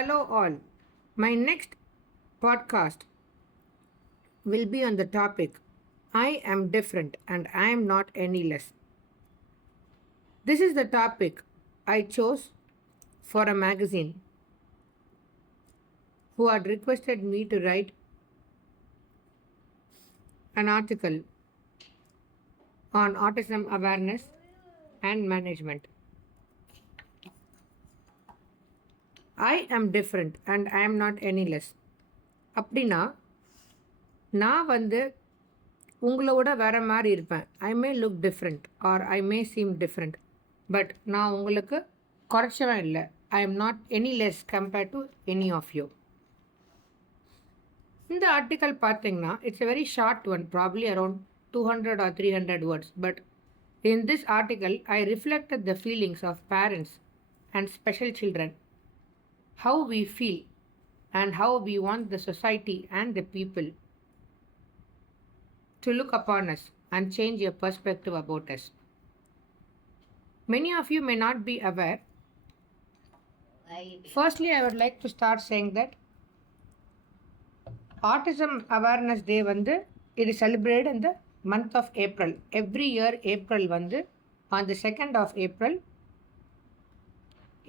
Hello, all. My next podcast will be on the topic I am different and I am not any less. This is the topic I chose for a magazine who had requested me to write an article on autism awareness and management. I am different and I am not any less. அப்படின்னா நான் உங்களோட வேற மாதிரி இருப்பேன். I may look different or I may seem different. But நான் உங்களுக்கு குறைச்சவன் இல்லை. I am not any less compared to any of you. இந்த ஆர்டிக்கல் பார்த்தீங்கன்னா it's a very short one, probably around 200 or 300 words. But in this article, I reflected the feelings of parents and special children, how we feel and how we want the society and the people to look upon us and change your perspective about us. Many of you may not be aware. Firstly, I would like to start saying that Autism Awareness Day it is celebrated in the month of April. Every year April on the 2nd of April,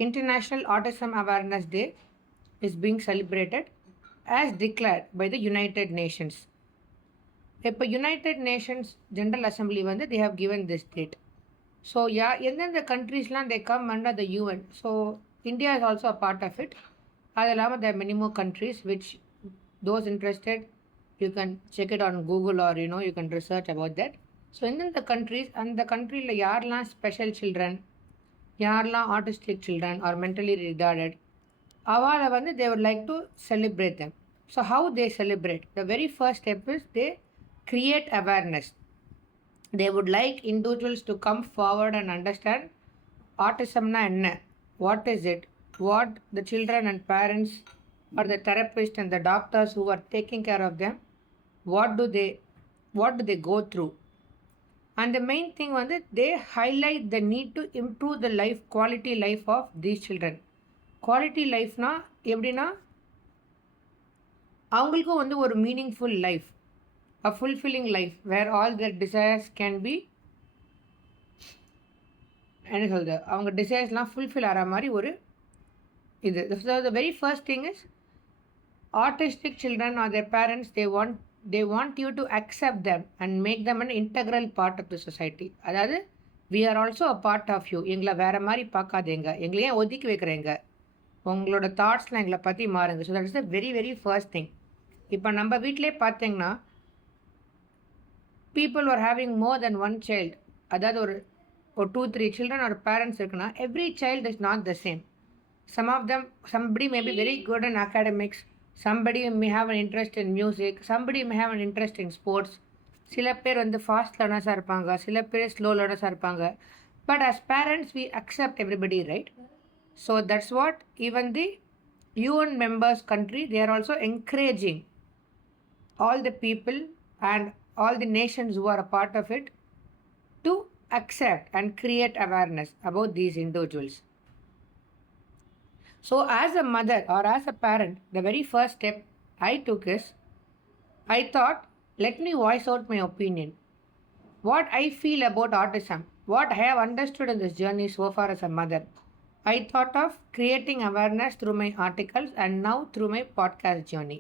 International Autism Awareness Day is being celebrated as declared by the United Nations. இப்போ United Nations general assembly they have given this date. So எந்தெந்த கண்ட்ரீஸ்லாம் they come under the UN. So India is also a part of it. அது இல்லாமல் there are many more countries which those interested you can check it on Google or you can research about that. So எந்தெந்த countries, அந்த கண்ட்ரியில் யாரெல்லாம் special children, யாரெல்லாம் autistic children are mentally retarded, அவளை they would like to celebrate them. So how they celebrate? The very first step is they create awareness. They would like individuals to come forward and understand autism na enna, what is it, what the children and parents or the therapist and the doctors who are taking care of them, what do they go through. And the main thing they highlight the need to improve the quality life of these children. Quality life na எப்படின்னா அவங்களுக்கும் ஒரு meaningful life, a fulfilling life where all their desires can be என்ன சொல்கிறது, அவங்க டிசைர்ஸ்லாம் fulfil ஆகிற மாதிரி ஒரு இது. So the very first thing is autistic children or their parents, they want you to accept them and make them an integral part of the society. அதாவது we are also a part of you. எங்களை வேறு மாதிரி பார்க்காதீங்க, எங்களை ஏன் ஒதுக்கி வைக்கிறீங்க, உங்களோட தாட்ஸ்லாம் எங்களை பற்றி மாறுங்க. So that is the very very first thing. இப்போ நம்ம வீட்டிலே பார்த்தீங்கன்னா people are having more than one child. அதாவது ஒரு 2-3 children or parents இருக்குன்னா every child is not the same. Some of them, somebody may be very good in academics, somebody may have an interest in music, somebody may have an interest in sports. சில பேர் fast லேர்னர்ஸாக இருப்பாங்க, சில பேர் slow லேர்னர்ஸாக இருப்பாங்க. But as parents we accept everybody, right? So that's what even the UN members country, they are also encouraging all the people and all the nations who are a part of it to accept and create awareness about these individuals. So as a mother or as a parent, the very first step I took is, I thought, let me voice out my opinion. What I feel about autism, what I have understood in this journey so far as a mother. I thought of creating awareness through my articles and now through my podcast journey.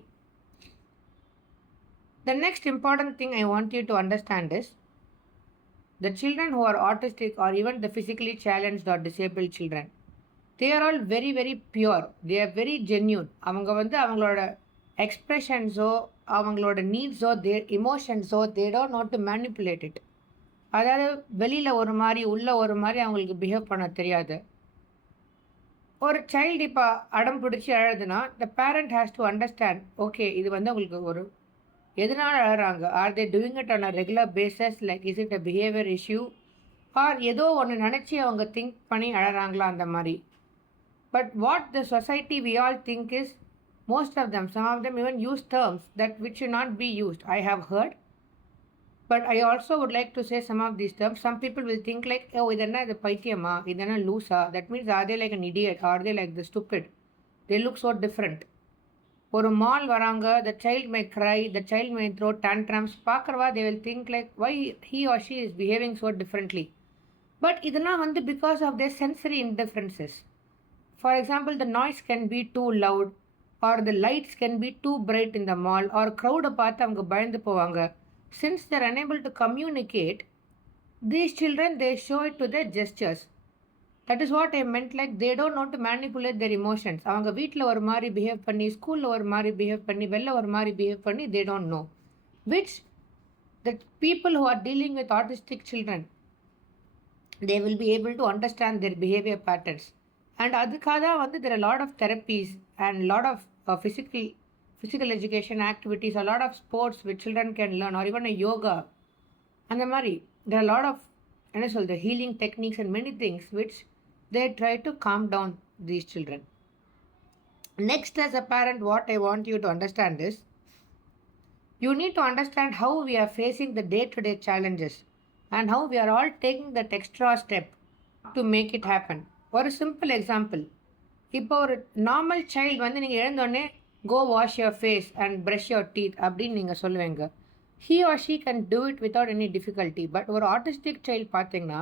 The next important thing I want you to understand is the children who are autistic or even the physically challenged or disabled children, they are all very very pure. They are very genuine. அவங்க அவங்களோட எக்ஸ்ப்ரெஷன்ஸோ அவங்களோட நீட்ஸோ their emotionsோ they don't know to manipulate it. அதாவது வெளியில் ஒரு மாதிரி உள்ள ஒரு மாதிரி அவங்களுக்கு பிஹேவ் பண்ண தெரியாது. ஒரு சைல்டு இப்போ அடம் பிடிச்சி அழுதுன்னா the parent has to understand, okay இது அவங்களுக்கு ஒரு எதனால் அழகிறாங்க, or they doing it on a regular basis, like is it a behaviour issue, or ஏதோ ஒன்று நினச்சி அவங்க திங்க் பண்ணி அழகிறாங்களா அந்த மாதிரி. But what the society we all think is, most of them, some of them even use terms that which should not be used. I have heard, but I also would like to say some of these terms. Some people will think like, oh, இது பைத்தியமா, இது லூஸா, that means are they like an idiot, are they like the stupid. They look so different. ஒரு mall வராங்க, the child may cry, the child may throw tantrums. பார்க்குறவா they will think like why he or she is behaving so differently. But இதெல்லாம் வந்து because of their sensory indifferences. For example, the noise can be too loud or the lights can be too bright in the mall or crowd பார்த்து அவங்க பயந்து போவாங்க. Since they are unable to communicate, these children they show it to their gestures. That is what I meant, like they don't know to manipulate their emotions. அவங்க வீட்டில் ஒரு மாதிரி behave பண்ணி, ஸ்கூலில் ஒரு மாதிரி பிஹேவ் பண்ணி, வெளில ஒரு மாதிரி பிஹேவ் பண்ணி, they don't know. Which the people who are dealing with autistic children, they will be able to understand their behavior patterns. And அதுக்காக தான் வந்து there are a lot of therapies and lot of physical education activities, a lot of sports which children can learn, or even a yoga. அந்த மாதிரி there are a lot of என்ன சொல்றது healing techniques and many things which they try to calm down these children. Next, as a parent, what I want you to understand is, you need to understand how we are facing the day-to-day challenges and how we are all taking that extra step to make it happen. For a simple example, இப்போ ஒரு normal child வந்து நீங்கள் எழுந்தோடனே go wash your face and brush your teeth அப்படின்னு நீங்கள் சொல்லுவீங்க. He or she can do it without any difficulty. But ஒரு autistic child பார்த்தீங்கன்னா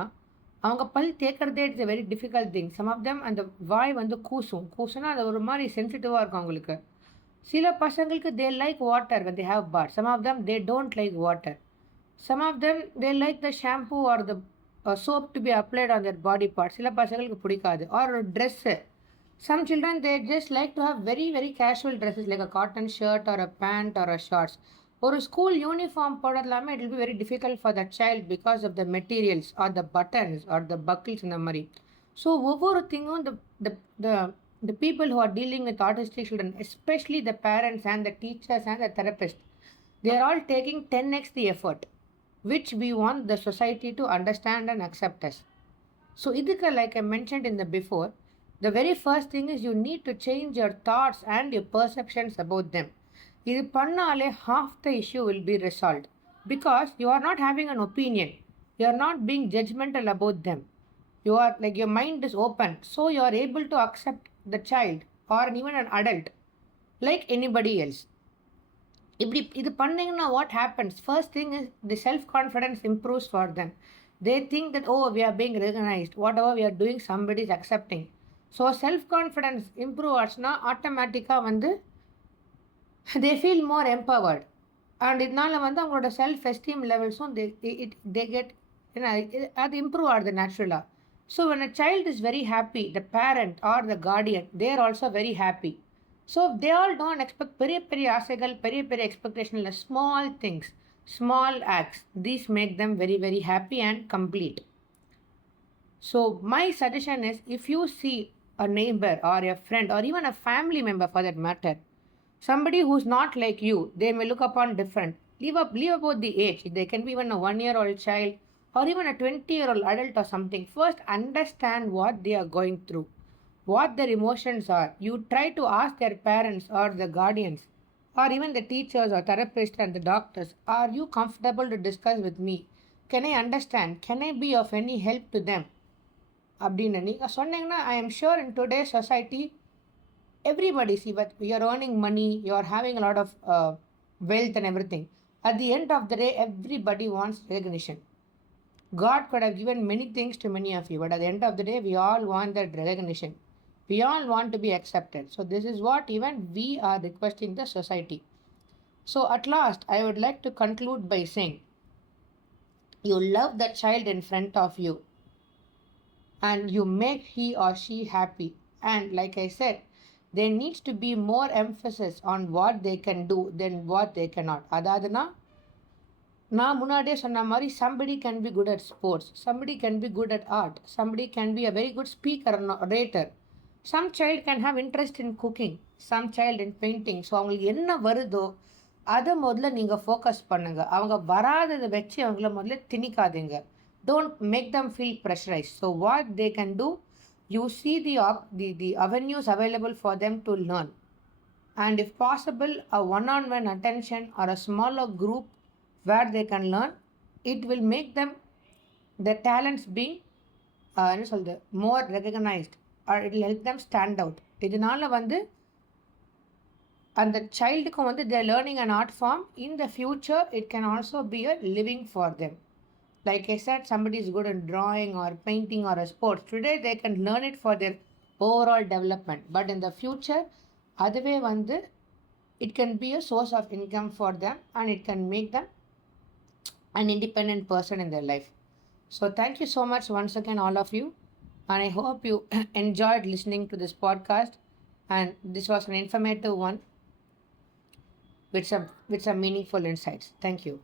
அவங்க பல் தேக்கிறதே it's a very difficult thing. Some of them அந்த வாய் வந்து கூசுனா அது ஒரு மாதிரி சென்சிட்டிவாக இருக்கும் அவங்களுக்கு. சில பசங்களுக்கு they like water when they have bath. Some of them they don't like water. Some of them they like the shampoo or the soap to be applied on their body parts. சில பசங்களுக்கு பிடிக்காது. Or dress. Some children they just like to have very very casual dresses like a cotton shirt or a pant or a shorts. ஒரு school uniform போடுறது இல்லாமல் it will be very difficult for the child because of the materials or the buttons or the buckles இந்த மாதிரி. So ஒவ்வொரு திங்கும் the people who are dealing with autistic children, especially the parents and the teachers and the therapists, they are all taking 10x the effort which we want the society to understand and accept us. So idhukku, like I mentioned in the before, the very first thing is you need to change your thoughts and your perceptions about them. இது பண்ணாலே half the issue will be resolved because you are not having an opinion, you are not being judgmental about them, you are like your mind is open, so you are able to accept the child or even an adult like anybody else. இப்படி இது பண்ணிங்கன்னா what happens, first thing is the self confidence improves for them. They think that oh we are being recognized, whatever we are doing somebody is accepting. So self confidence improve ஆச்சுன்னா ஆட்டோமேட்டிக்காக வந்து they feel more empowered and இதனால வந்து அவங்களோட self esteem லெவல்ஸும் they get அது improve ஆகுது நேச்சுரலாக. So when a child is very happy, the parent or the guardian they are also very happy. So they all don't expect பெரிய பெரிய ஆசைகள், பெரிய பெரிய எக்ஸ்பெக்டேஷன் இல்லை. small things, small acts, these make them very very happy and complete. So my suggestion is, if you see a neighbor or a friend or even a family member for that matter, somebody who's not like you, they may look upon different. Leave about the age. They can be even a 1-year-old child or even a 20-year-old adult or something. First, understand what they are going through, what their emotions are. You try to ask their parents or the guardians or even the teachers or therapists and the doctors, are you comfortable to discuss with me? Can I understand? Can I be of any help to them? அப்படின்னு நீங்கள் சொன்னீங்கன்னா I am sure in today's society everybody, see, but you are earning money, you are having a lot of wealth and everything. At the end of the day, everybody wants recognition. God could have given many things to many of you, but at the end of the day, we all want that recognition. We all want to be accepted. So this is what even we are requesting the society. So at last, I would like to conclude by saying, you love the child in front of you and you make he or she happy. And like I said, there needs to be more emphasis on what they can do than what they cannot. அதாவதுனா நான் முன்னாடியே சொன்ன மாதிரி somebody can be good at sports, somebody can be good at art, somebody can be a very good speaker or orator, some child can have interest in cooking, some child in painting. So அவங்களுக்கு என்ன வருதோ அதை முதல்ல நீங்கள் focus பண்ணுங்கள். அவங்க வராததை வச்சு அவங்கள முதல்ல திணிக்காதீங்க. Don't make them feel pressurized. So what they can do, you see the avenues available for them to learn, and if possible a one-on-one attention or a smaller group where they can learn, it will make them the talents being more recognized, or it will help them stand out. இதனால் வந்து அந்த சைல்டுக்கும் வந்து their learning an art form. In the future it can also be a living for them. Like I said, somebody is good in drawing or painting or a sports. Today they can learn it for their overall development. But in the future, அதுவே வந்து it can be a source of income for them and it can make them an independent person in their life. So thank you so much once again, all of you. And I hope you enjoyed listening to this podcast. And this was an informative one with some meaningful insights. Thank you.